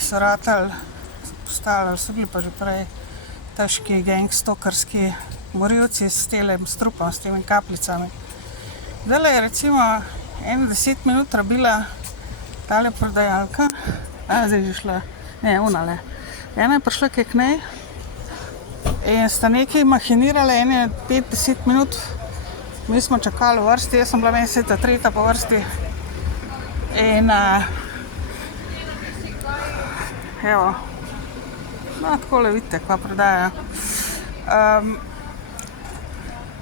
so ratali, postali, so bili pa že prej težki gangstokerski morilci s telim strupom, s temi kapljicami. Zdaj je recimo 10 minut rabila tale prodajalka, zdaj je že šla, ne, unale. Ena je prišla k njej in sta nekaj mahinirale, ene 5-10 minut. Mi smo čakali v vrsti, jaz sem bila meni tretja po vrsti. In evo, no takole vidite, kva prodaja.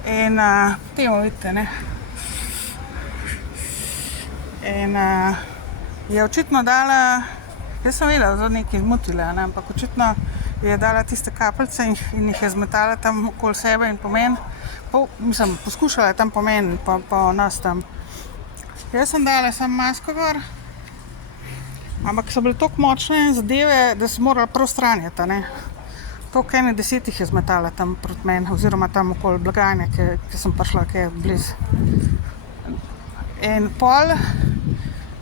In temo vidite, ne. In je očitno dala, jaz sem vedela, da nekaj zmotila, ne, ampak očitno je dala tiste kapljice in jih je zmetala tam okoli sebe in pomen. Poskušala je tam pomen po nas tam. Jaz sem dala samo masko gor, ampak so bile toliko močne zadeve, da sem morala prav stranjati, ne. Toliko 10 jih je zmetala tam proti meni, oziroma tam okoli blagajne, ki sem prišla kaj blizu. In pol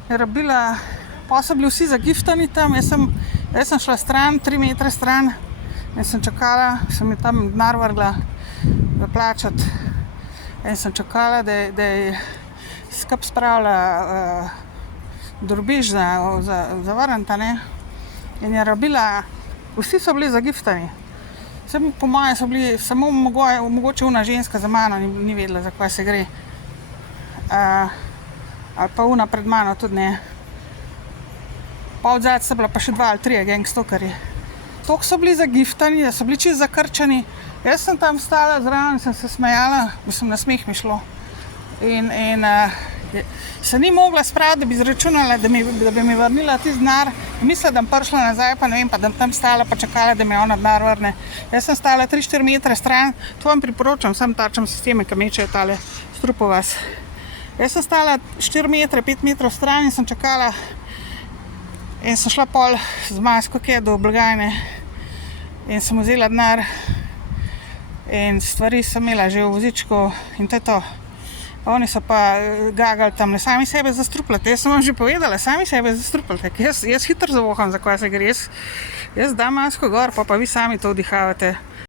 je rabila, pol so bili vsi zagiftani tam, jaz sem šla stran, 3 metre stran in sem čakala, sem mi tam denar vrgla plačati in sem čakala, da je skup spravila drobiž za vrnta, ne. In je rabila, vsi so bili zagiftani. Po moje so bili, samo mogoče una ženska za mano ni vedela, za kaj se gre. Ali pa una pred mano tudi ne. Pa odzad so bila pa še 2 ali 3 gangstokerji. Toliko so bili zagiftani, da so bili čisto zakrčeni. Jaz sem tam stala zraven, sem se smejala, na smeh mi šlo. In se ni mogla spraviti, da bi izračunala, da bi mi vrnila tisti denar. Mislila, da bom prišla nazaj, pa ne vem, pa da bom tam stala pa čakala, da mi ona denar vrne. Jaz sem stala 3-4 metre stran, to vam priporočam, sam tačem sisteme, ki mečejo tale strupovas. Jaz sem stala 4 metre, 5 metrov stran in sem čakala in sem šla pol z masko do blagajne in sem vzela denar in stvari sem imela že v vozičku in to je to. Oni so pa gagali tam, sami sebe zastrupljate. Jaz sem vam že povedala, sami sebe zastrupljate. Jaz hitro zavoham, za kaj se gre. Jaz dam masko gor, pa vi sami to vdihavate.